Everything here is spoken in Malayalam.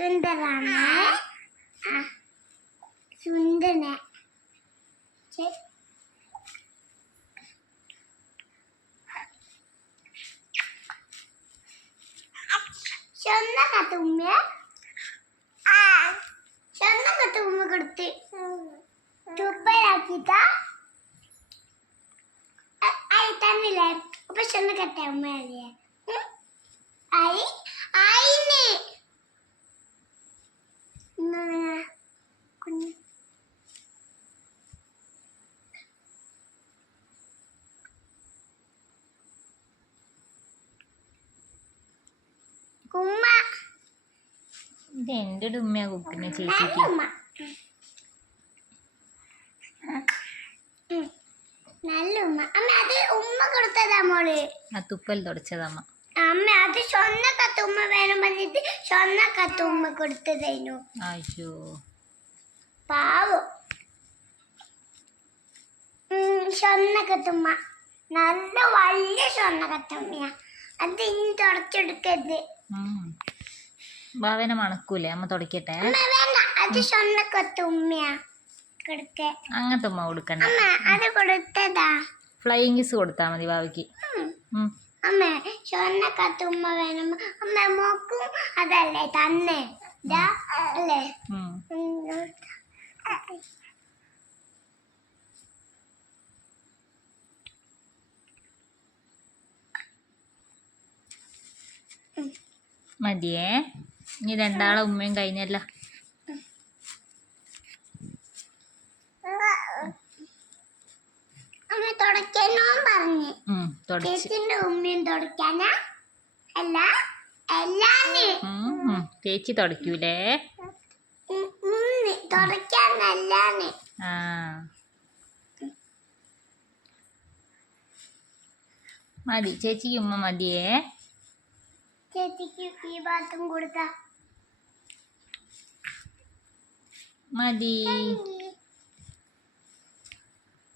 സുന്ദരാണ്. സുന്ദരന തുമ്മ തുമ്മ കൊടുത്ത് തുപ്പലാക്കിട്ട തന്നില്ലേ അപ്പൊ ചെന്നക്കട്ട ഉമ്മയല്ലേ കുഞ്ഞ് കുമ്മ ഇത് എൻ്റെ ഉമ്മയാ കുക്കിനെ ചേച്ചിക്ക്. നല്ല ഉമ്മ. അമ്മ അത് ഉമ്മ കൊടുത്തതാ മോള്. ആ തുപ്പൽ തുടച്ചതമ്മ. അമ്മ അത് ചൊന്നക്കത്തുമ്മ വേണം പറഞ്ഞിട്ട് ചൊന്നക്കത്തുമ്മ കൊടുത്തതേനു. അയ്യോ പാവം. ചൊന്നക്കത്തുമ്മ നല്ല വലിയ ചൊന്നക്കത്തുമ്മയാ. അത് ഇനി തുടച്ചെടുക്കരുത്. ഭാവന മണക്കൂലേ? അമ്മ തുടക്കട്ടെ. വേണ്ട, അത് ചൊന്നക്കത്തുമ്മയാ കൊടുക്ക. അങ്ങനത്തെ ഉമ്മ കൊടുക്കണ്ട. അമ്മ അത് കൊടുത്തതാ. ഫ്ലൈയിങ് കിസ് കൊടുത്താ മതി ഭാവിക്ക്. അമ്മ ചൊന്നക്കത്തുമ്മ വേണം. അമ്മ മോക്കും അതല്ലേ തന്നെ അല്ലേ? മതിയേ. ഇനി രണ്ടാളെ ഉമ്മയും കഴിഞ്ഞല്ലോ. തുടക്കാനോ പറഞ്ഞു. ചേച്ചിന്റെ ഉമ്മയും തുടക്കാനാ അല്ല എല്ലാന്ന് ചേച്ചി തുടക്കൂലേ? തുടക്കാനല്ലാന്ന്. ആ മതി ചേച്ചിക്ക് ഉമ്മ മതിയേ. ചേച്ചിക്ക് ഈ ഭാഗത്തും കൊടുത്ത മതി.